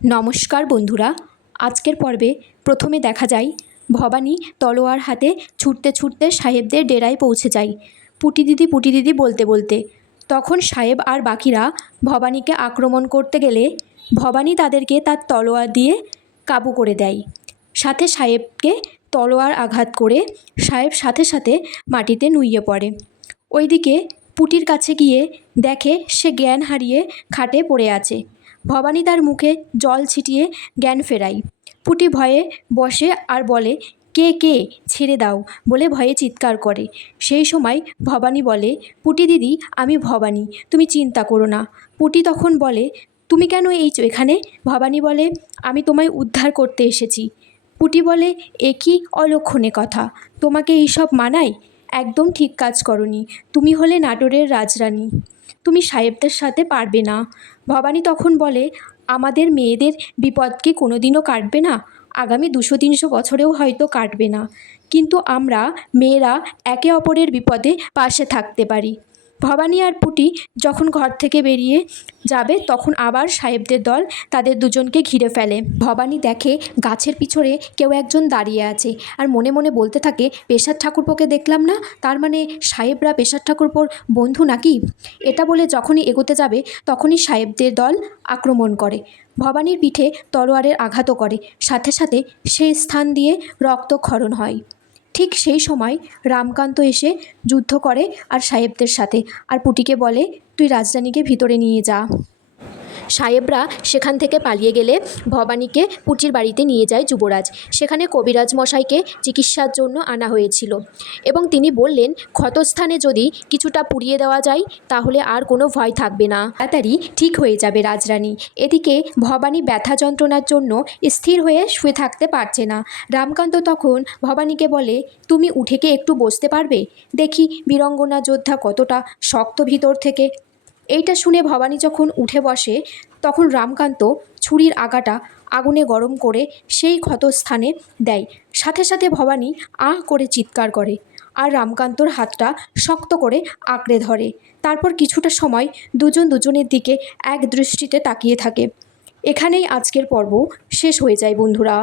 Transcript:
নমস্কার বন্ধুরা, আজকের পর্বে প্রথমে দেখা যায় ভবানী তলোয়ার হাতে ছুটতে ছুটতে সাহেবদের ডেরায় পৌঁছে যায়। পুটি দিদি বলতে বলতে তখন সাহেব আর বাকিরা ভবানীকে আক্রমণ করতে গেলে ভবানী তাদেরকে তার তলোয়ার দিয়ে কাবু করে দেয়। সাথে সাহেবকে তলোয়ার আঘাত করে সাহেব সাথে সাথে মাটিতে নুইয়ে পড়ে। ওইদিকে পুটির কাছে গিয়ে দেখে সে জ্ঞান হারিয়ে খাটে পড়ে আছে। ভবানী তার মুখে জল ছিটিয়ে জ্ঞান ফেরায়। পুটি ভয়ে বসে আর বলে, কে কে ছেড়ে দাও বলে ভয়ে চিৎকার করে। সেই সময় ভবানী বলে, পুটি দিদি, আমি ভবানী, তুমি চিন্তা করো না। পুটি তখন বলে, তুমি কেন এখানে? ভবানী বলে, আমি তোমায় উদ্ধার করতে এসেছি। পুটি বলে, এ কি অলক্ষণে কথা, তোমাকে এইসব মানায়? একদম ঠিক কাজ করনি। তুমি হলে নাটোরের রাজরানী, তুমি সাহেবদের সাথে পারবে না। ভবানী তখন বলে, আমাদের মেয়েদের বিপদ কি কোনোদিনও কাটবে না? আগামী 200-300 বছরেও হয়তো কাটবে না, কিন্তু আমরা মেয়েরা একে অপরের বিপদে পাশে থাকতে পারি। ভবানী আর পুটি যখন ঘর থেকে বেরিয়ে যাবে তখন আবার সাহেবদের দল তাদের দুজনকে ঘিরে ফেলে। ভবানী দেখে গাছের পিছনে কেউ একজন দাঁড়িয়ে আছে আর মনে মনে বলতে থাকে, পেশার ঠাকুরপোকে দেখলাম না, তার মানে সাহেবরা পেশার ঠাকুরপোর বন্ধু নাকি? এটা বলে যখনই এগোতে যাবে তখনই সাহেবদের দল আক্রমণ করে। ভবানীর পিঠে তলোয়ারের আঘাতও করে, সাথে সাথে সেই স্থান দিয়ে রক্তক্ষরণ হয়। ঠিক সেই সময় রামকান্ত এসে যুদ্ধ করে আর সাহেবদের সাথে, আর পুটিকে বলে, তুই রাজরানীকে ভিতরে নিয়ে যা। সাহেবরা সেখান থেকে পালিয়ে গেলে ভবানীকে পুটির বাড়িতে নিয়ে যায় যুবরাজ। সেখানে কবিরাজ মশাইকে চিকিৎসার জন্য আনা হয়েছিল এবং তিনি বললেন, ক্ষতস্থানে যদি কিছুটা পুড়িয়ে দেওয়া যায় তাহলে আর কোনো ভয় থাকবে না, তাড়াতাড়ি ঠিক হয়ে যাবে রাজরানী। এদিকে ভবানী ব্যথা যন্ত্রণার জন্য স্থির হয়ে শুয়ে থাকতে পারছে না। রামকান্ত তখন ভবানীকে বলে, তুমি উঠে কি একটু বসতে পারবে? দেখি বীরাঙ্গনা যোদ্ধা কতটা শক্ত ভিতর থেকে। এইটা শুনে ভবানী যখন উঠে বসে তখন রামকান্ত ছুরির আগাটা আগুনে গরম করে সেই ক্ষতস্থানে দেয়। সাথে সাথে ভবানী আহ করে চিৎকার করে আর রামকান্তর হাতটা শক্ত করে আঁকড়ে ধরে। তারপর কিছুটা সময় দুজন দুজনের দিকে এক দৃষ্টিতে তাকিয়ে থাকে। এখানেই আজকের পর্ব শেষ হয়ে যায় বন্ধুরা।